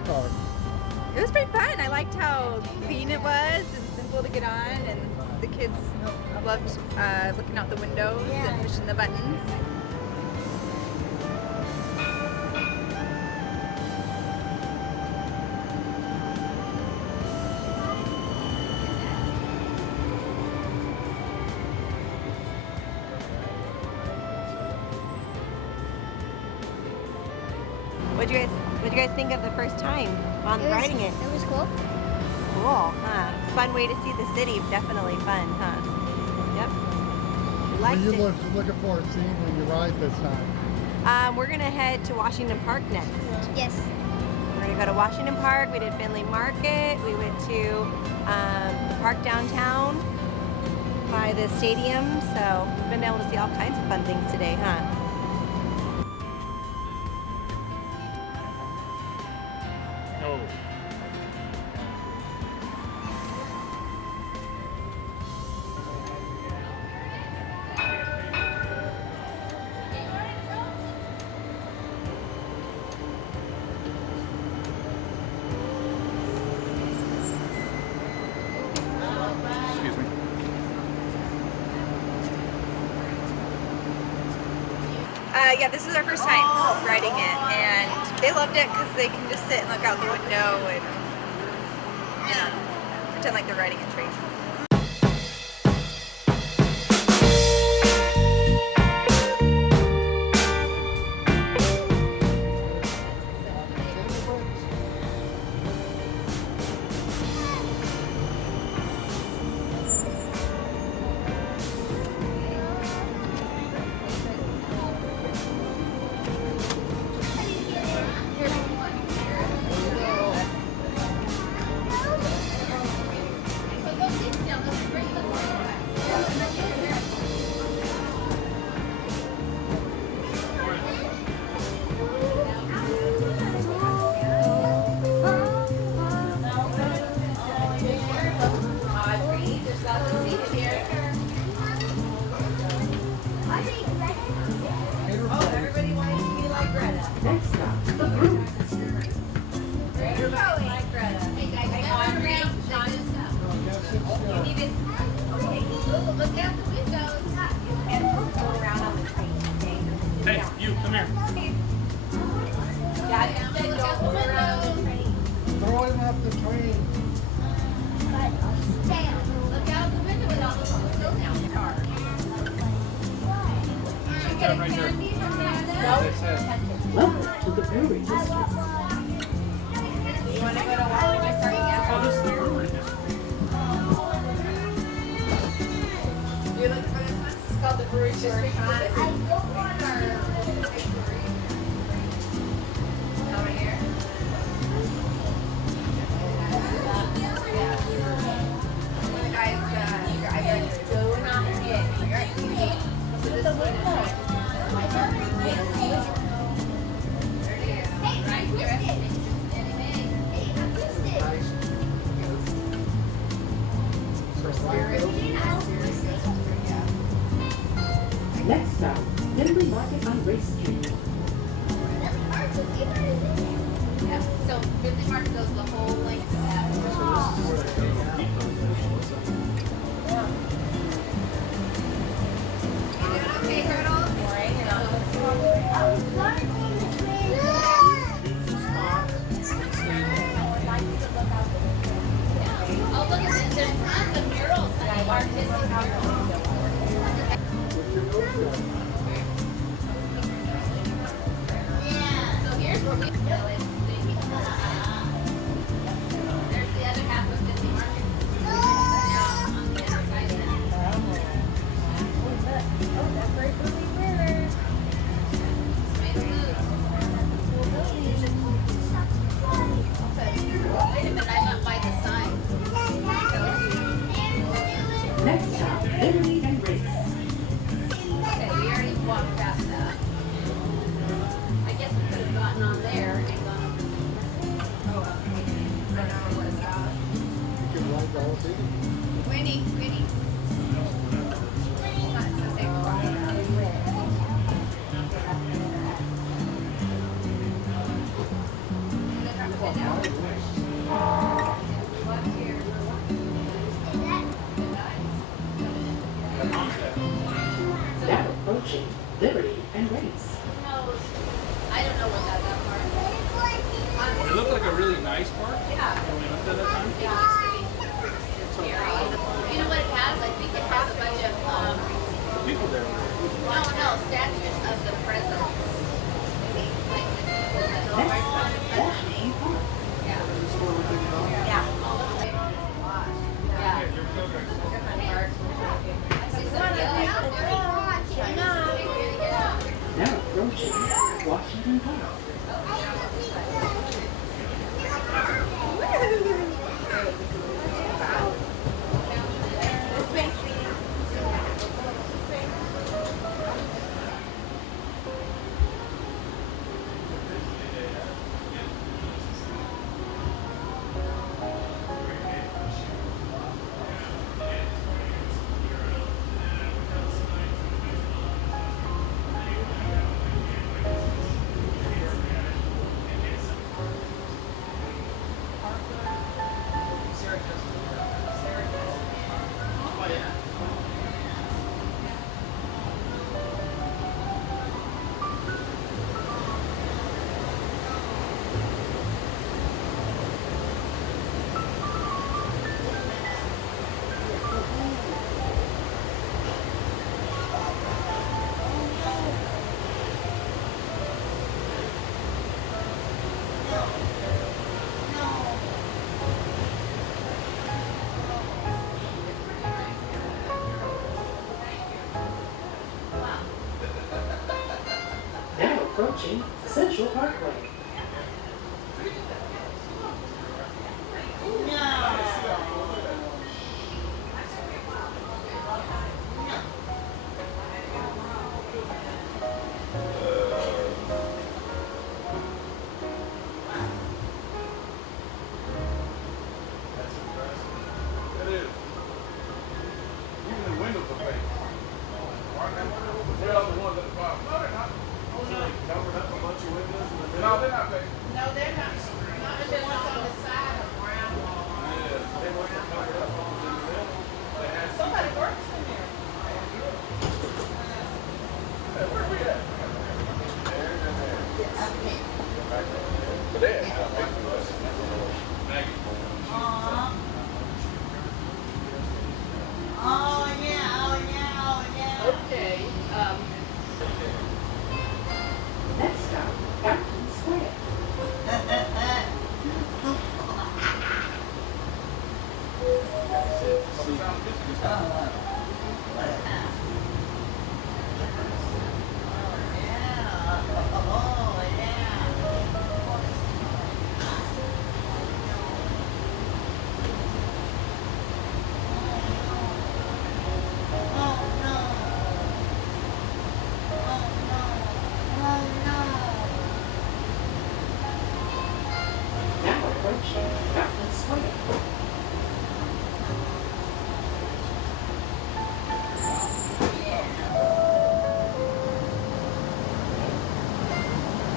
thought? It was pretty fun. I liked how clean it was and simple to get on, and the kids loved looking out the windows and pushing the buttons. What'd you guys think of the first time on riding it? It was cool. It's cool, huh? It's a fun way to see the city. Definitely fun, huh? Yep. What are you looking forward to seeing when you ride this time? We're gonna head to Washington Park next. Yes. We're gonna go to Washington Park. We did Finley Market. We went to the park downtown by the stadium. So we've been able to see all kinds of fun things today, huh? Oh. Excuse me. Yeah, this is our first time riding it, and they loved it because they can just sit and look out the window and pretend like they're riding a train. Hey, you, come here. Throw him off the train. Sit down right there. That's it. Welcome to the brewery district. You want to go to Washington Park again? Oh, this is the brewery district. You're looking for this one? It's called the Brewery District. Over here. Next stop, Finley Market on Race Street. Yeah, so Finley Market goes the whole length of that. You doing okay, Turtles? Oh, look at this. There's tons of murals today, artistic murals. So here's where we go. There's the other half of Finley approaching Liberty and Race. I don't know what that part. It looked like a really nice park. Yeah. When we went there that time. It used to be scary. You know what it has? I think it has a bunch of The people there. no statues of the presidents. Like the people that Next stop, Washington Park. yeah. Yeah. Yeah. I see some yelling out there. Now approaching Washington Park. Now approaching Central Parkway. It is. Even the windows are fake. They're the ones at the bottom. No, they're not. Covered up a bunch of windows in the middle. No, they're not fake. No, they're not. Not the ones on the side of Brown Wall. Yeah, they must have covered up ones in the middle. They had Somebody works in there. Hey, where we at? There and there. But they had Maggie. Okay. Next stop, Fountain Square. Now approaching Fountain Square.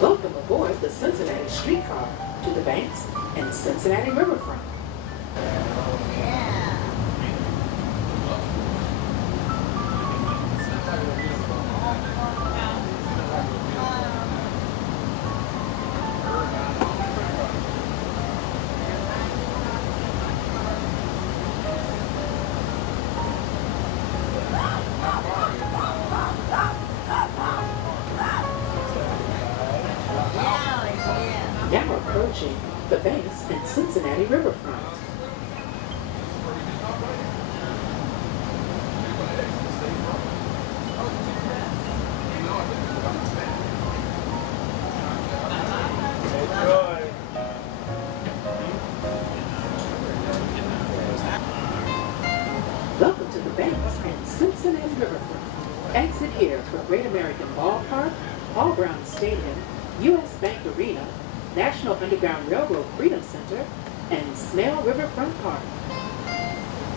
Welcome aboard the Cincinnati streetcar to the Banks and Cincinnati Riverfront. Now approaching the Banks and Cincinnati Riverfront. Welcome to the Banks and Cincinnati Riverfront. Exit here for Great American Ballpark, Paul Brown Stadium, U.S. Bank Arena, National Underground Railroad Freedom Center, and Snail Riverfront Park.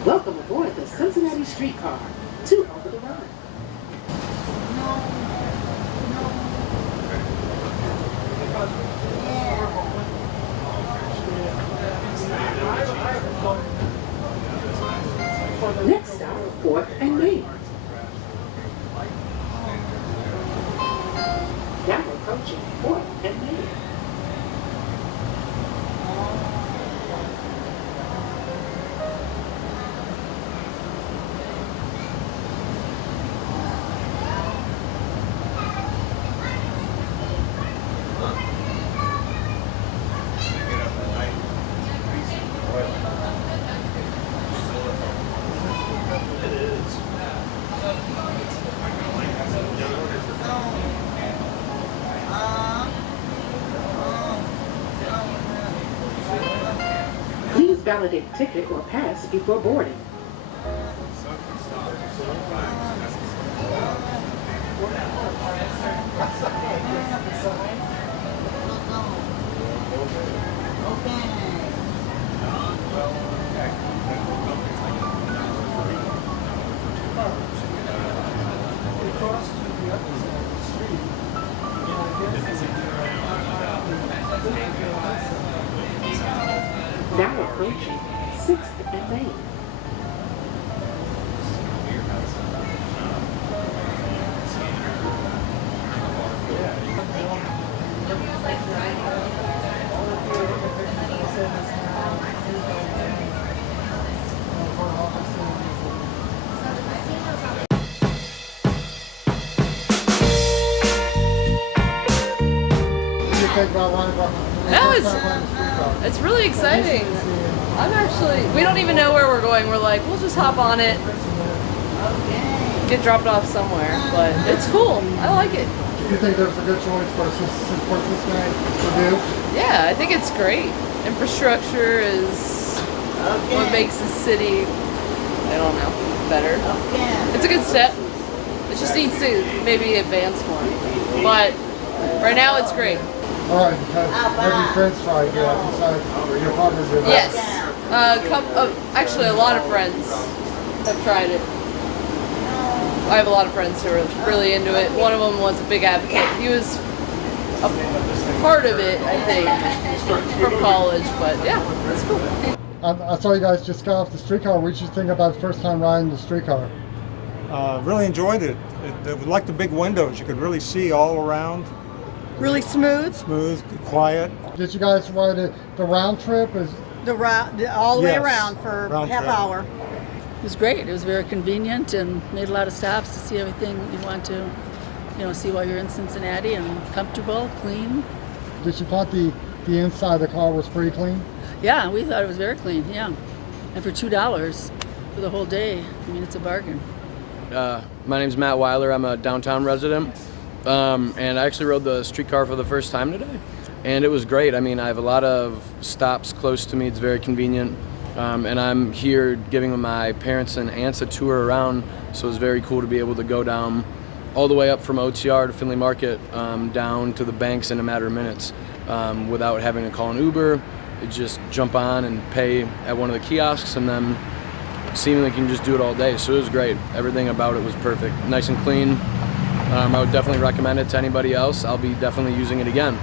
Welcome aboard the Cincinnati streetcar to Over the Run. Next stop, 4th and Main. validate ticket or pass before boarding. Now approaching 6th and Main. No, it's really exciting. We don't even know where we're going. We're like, we'll just hop on it, get dropped off somewhere. But it's cool. I like it. Do you think there's a good choice for Cincinnati to do? Yeah, I think it's great. Infrastructure is what makes the city, I don't know, better. It's a good step. It just needs to maybe advance more. But right now it's great. All right, have your friends tried it besides your partner did? Yes. Actually, a lot of friends have tried it. I have a lot of friends who are really into it. One of them was a big advocate. He was a part of it, I think, from college. But yeah, it's cool. I saw you guys just got off the streetcar. What did you think about the first time riding the streetcar? Really enjoyed it. It like the big windows. You could really see all around. Really smooth. Smooth, quiet. Did you guys ride it the round trip? All the way Yes, around for round half trip. hour. It was great. It was very convenient and made a lot of stops to see everything you want to, see while you're in Cincinnati, and comfortable, clean. Did you thought the inside of the car was pretty clean? Yeah, we thought it was very clean, yeah. And for $2 for the whole day, it's a bargain. My name's Matt Weiler. I'm a downtown resident. And I actually rode the streetcar for the first time today. And it was great. I have a lot of stops close to me. It's very convenient. And I'm here giving my parents and aunts a tour around. So it's very cool to be able to go down all the way up from OTR to Findlay Market, down to the banks in a matter of minutes, without having to call an Uber. You just jump on and pay at one of the kiosks, and then seemingly can just do it all day. So it was great. Everything about it was perfect. Nice and clean. I would definitely recommend it to anybody else. I'll be definitely using it again.